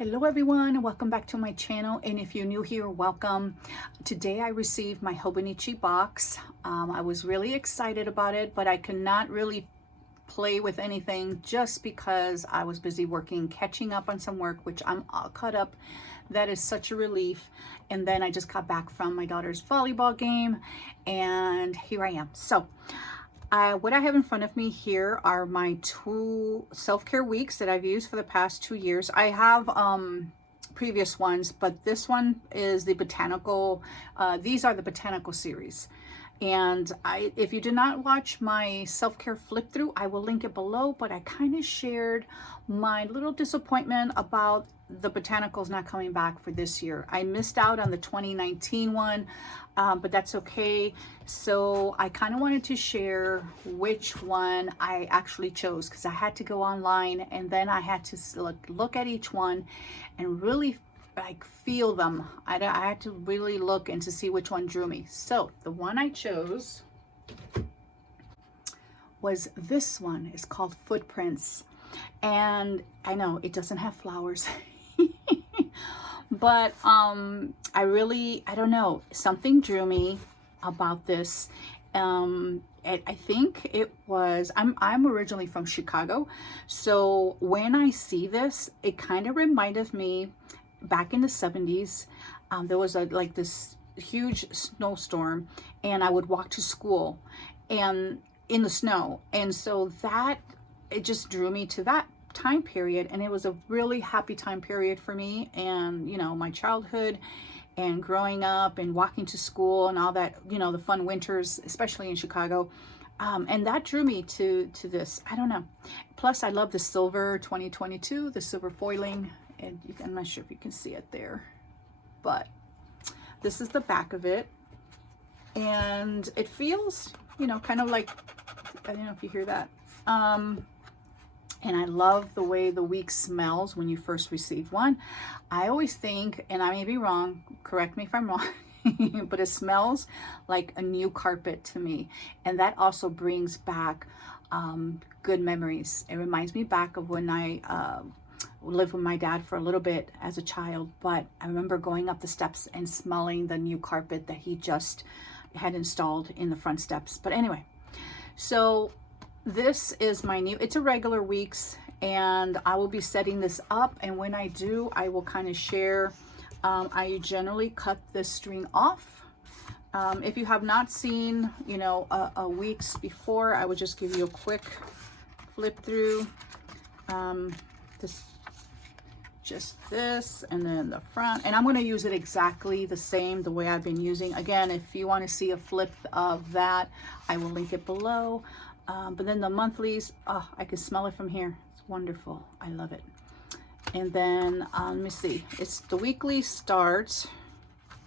Hello everyone, welcome back to my channel, and if you're new here, welcome. Today I received my Hobonichi box. I was really excited about it, but I could not really play with anything just because I was busy working, catching up on some work, which I'm all caught up. That is such a relief. And then I just got back from my daughter's volleyball game, and here I am. So what I have in front of me here are my 2 self-care weeks that I've used for the past 2 years. I have previous ones, but this one is the botanical. These are the botanical series. And if you did not watch my self-care flip through, I will link it below, but I kind of shared my little disappointment about the botanicals not coming back for this year. I missed out on the 2019 one, but that's okay. So I kind of wanted to share which one I actually chose, because I had to go online and then I had to look at each one and really feel them. I had to really look and to see which one drew me. So the one I chose was this one. It's called Footprints, and I know it doesn't have flowers but I don't know, something drew me about this. I think it was, I'm originally from Chicago, so when I see this, it kind of reminded me back in the 70s. There was this huge snowstorm, and I would walk to school and in the snow, and so it just drew me to that time period, and it was a really happy time period for me, and my childhood and growing up and walking to school and all that, the fun winters, especially in Chicago. And that drew me to this. I don't know. Plus, I love the silver 2022, the silver foiling. And I'm not sure if you can see it there, but this is the back of it. And it feels, kind of like, I don't know if you hear that. And I love the way the week smells when you first receive one. I always think, and I may be wrong, correct me if I'm wrong, but it smells like a new carpet to me. And that also brings back good memories. It reminds me back of when I lived with my dad for a little bit as a child, but I remember going up the steps and smelling the new carpet that he just had installed in the front steps. But anyway, so this is my new, it's a regular weeks, and I will be setting this up, and when I do, I will kind of share. I generally cut this string off. If you have not seen, a weeks before, I would just give you a quick flip through. This, and then the front, and I'm going to use it exactly the same, the way I've been using. Again, if you want to see a flip of that, I will link it below. But then the monthlies, I can smell it from here. It's wonderful. I love it. And then let me see, it's the weekly starts.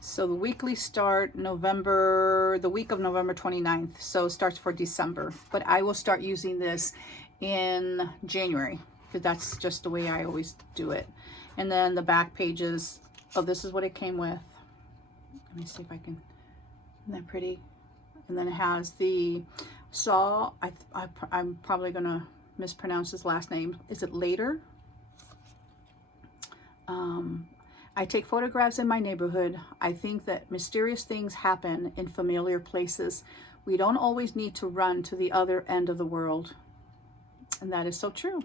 So the weekly start the week of November 29th. So it starts for December, but I will start using this in January, because that's just the way I always do it. And then the back pages, this is what it came with. Let me see if I can, isn't that pretty? And then it has the Saw, I'm probably gonna mispronounce his last name. Is it Later? I take photographs in my neighborhood. I think that mysterious things happen in familiar places. We don't always need to run to the other end of the world. And that is so true.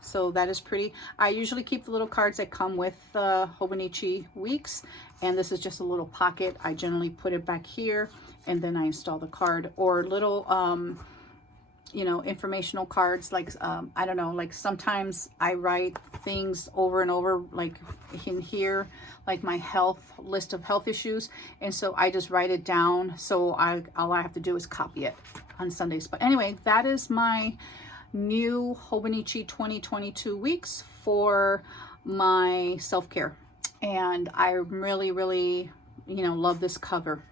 So that is pretty. I usually keep the little cards that come with Hobonichi weeks, and this is just a little pocket. I generally put it back here, and then I install the card, or little informational cards, like I don't know, like sometimes I write things over and over, like in here, like my list of health issues, and so I just write it down, so all I have to do is copy it on Sundays. But anyway, that is my new Hobonichi 2022 weeks for my self-care, and I really love this cover.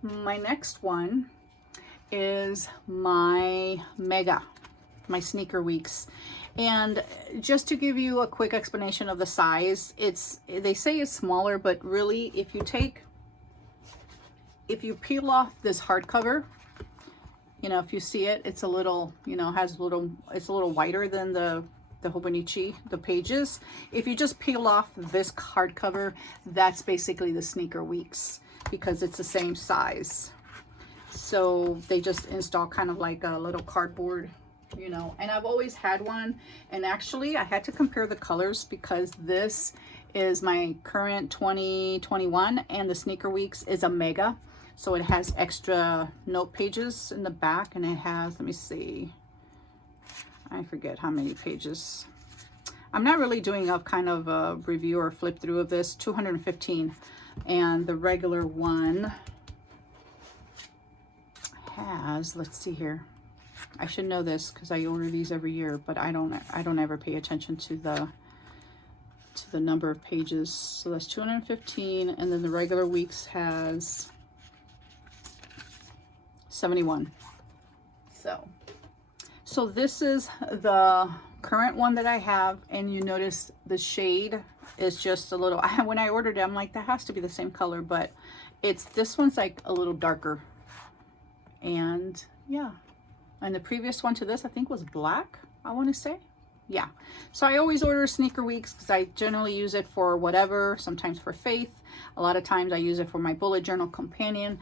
My next one is my sneaker weeks, and just to give you a quick explanation of the size, they say it's smaller, but really if you peel off this hardcover, if you see it, it's a little, it's a little wider than the the Hobonichi, the pages. If you just peel off this card cover, that's basically the Sneaker Weeks because it's the same size. So they just install kind of like a little cardboard, you know, and I've always had one. And actually I had to compare the colors because this is my current 2021 and the Sneaker Weeks is a mega. So it has extra note pages in the back, and it has, let me see, I forget how many pages. I'm not really doing a kind of a review or flip through of this. 215, and the regular one has, let's see here, I should know this because I order these every year, but I don't ever pay attention to the number of pages. So that's 215, and then the regular weeks has 71. So this is the current one that I have, and you notice the shade is just a little, when I ordered it, I'm like, that has to be the same color, but this one's like a little darker. And yeah, and the previous one to this I think was black, I want to say. Yeah, so I always order Sneaker Weeks because I generally use it for whatever, sometimes for faith, a lot of times I use it for my bullet journal companion.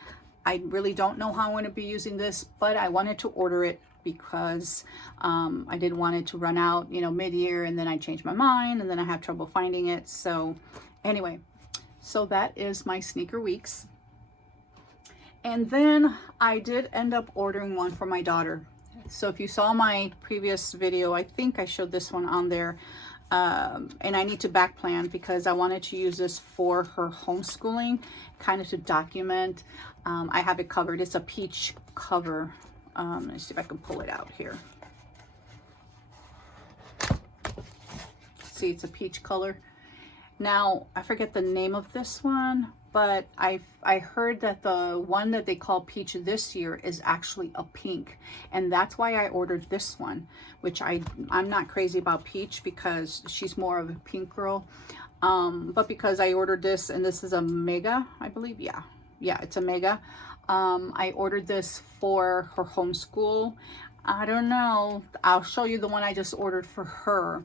I really don't know how I'm going to be using this, but I wanted to order it because I didn't want it to run out, you know, mid-year, and then I changed my mind, and then I have trouble finding it. So anyway, so that is my Sneaker Weeks. And then I did end up ordering one for my daughter. So if you saw my previous video, I think I showed this one on there. And I need to back plan because I wanted to use this for her homeschooling, kind of to document. I have it covered. It's a peach cover. Let's see if I can pull it out here. See, it's a peach color. Now, I forget the name of this one, but I heard that the one that they call peach this year is actually a pink, and that's why I ordered this one, which I'm not crazy about peach because she's more of a pink girl, but because I ordered this, and this is a mega, I believe. Yeah, it's a mega. I ordered this for her homeschool. I don't know, I'll show you the one I just ordered for her,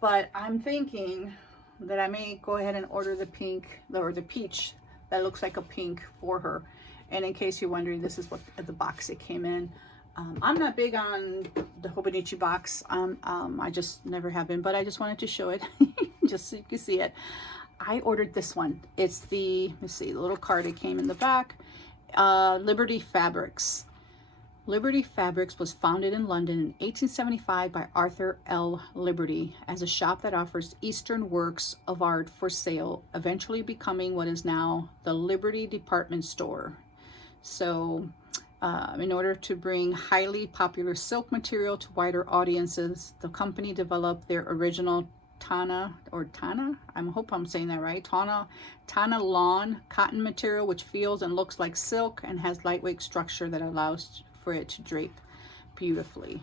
but I'm thinking that I may go ahead and order the pink or the peach that looks like a pink for her. And in case you're wondering, this is what the box it came in. I'm not big on the Hobonichi box. I just never have been, but I just wanted to show it just so you can see it. I ordered this one. It's the, let's see, the little card it came in the back. Liberty Fabrics. Liberty Fabrics was founded in London in 1875 by Arthur L. Liberty as a shop that offers Eastern works of art for sale, eventually becoming what is now the Liberty Department Store. So in order to bring highly popular silk material to wider audiences, the company developed their original Tana, I hope I'm saying that right, Tana lawn cotton material, which feels and looks like silk and has lightweight structure that allows for it to drape beautifully.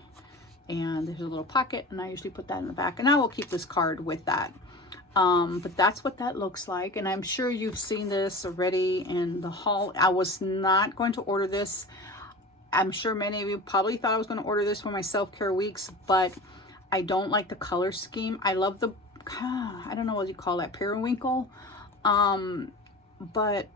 And there's a little pocket, and I usually put that in the back, and I will keep this card with that. But that's what that looks like, and I'm sure you've seen this already in the haul. I was not going to order this. I'm sure many of you probably thought I was going to order this for my SelfCare Weeks, but I don't like the color scheme. I love the, I don't know what you call that, periwinkle, but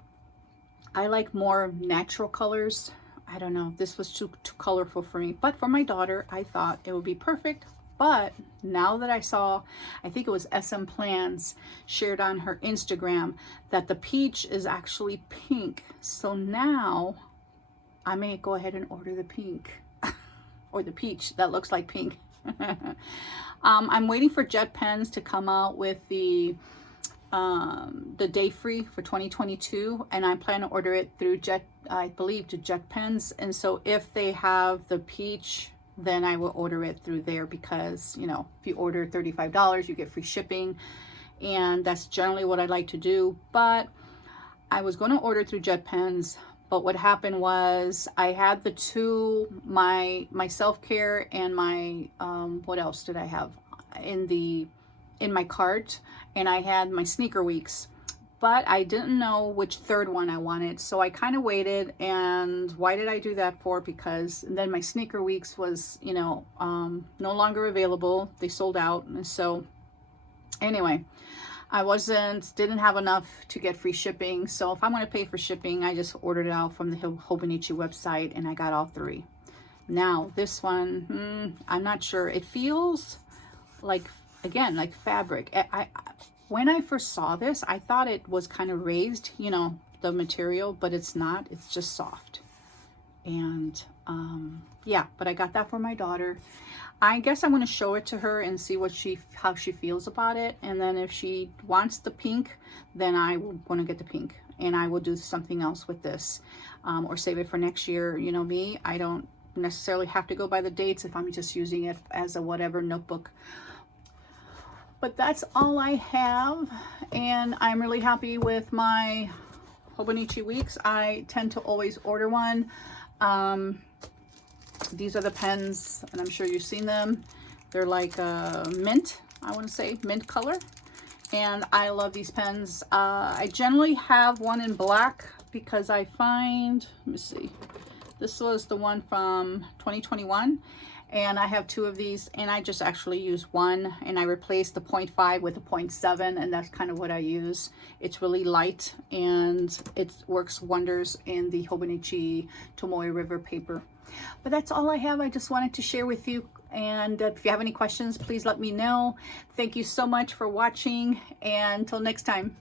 I like more natural colors. I don't know, this was too colorful for me, but for my daughter, I thought it would be perfect. But now that I saw, I think it was SM Plans shared on her Instagram, that the peach is actually pink. So now I may go ahead and order the pink or the peach that looks like pink. I'm waiting for Jet Pens to come out with the day free for 2022, and I plan to order it through I believe to Jet Pens. And so if they have the peach, then I will order it through there, because you know, if you order $35 you get free shipping, and that's generally what I like to do. But I was going to order through Jet Pens, but what happened was I had the two, my self-care and my what else did I have in my cart, and I had my Sneaker Weeks, but I didn't know which third one I wanted, so I kind of waited. And why did I do that for? Because then my sneaker weeks was, you know, no longer available. They sold out. And so anyway, I didn't have enough to get free shipping. So if I'm going to pay for shipping, I just ordered it out from the Hobonichi website, and I got all three. Now this one, I'm not sure. It feels like, again, like fabric. When I first saw this, I thought it was kind of raised, you know, the material, but it's not. It's just soft. And yeah, but I got that for my daughter. I guess I'm going to show it to her and see how she feels about it. And then if she wants the pink, then I will want to get the pink, and I will do something else with this, or save it for next year. You know me, I don't necessarily have to go by the dates if I'm just using it as a whatever notebook. But that's all I have, and I'm really happy with my Hobonichi Weeks. I tend to always order one. These are the pens, and I'm sure you've seen them. They're like mint, I want to say, mint color. And I love these pens. I generally have one in black because I find, let me see, this was the one from 2021. And I have two of these, and I just actually use one, and I replaced the 0.5 with a 0.7, and that's kind of what I use. It's really light, and it works wonders in the Hobonichi Tomoe River paper. But that's all I have. I just wanted to share with you, and if you have any questions, please let me know. Thank you so much for watching, and until next time.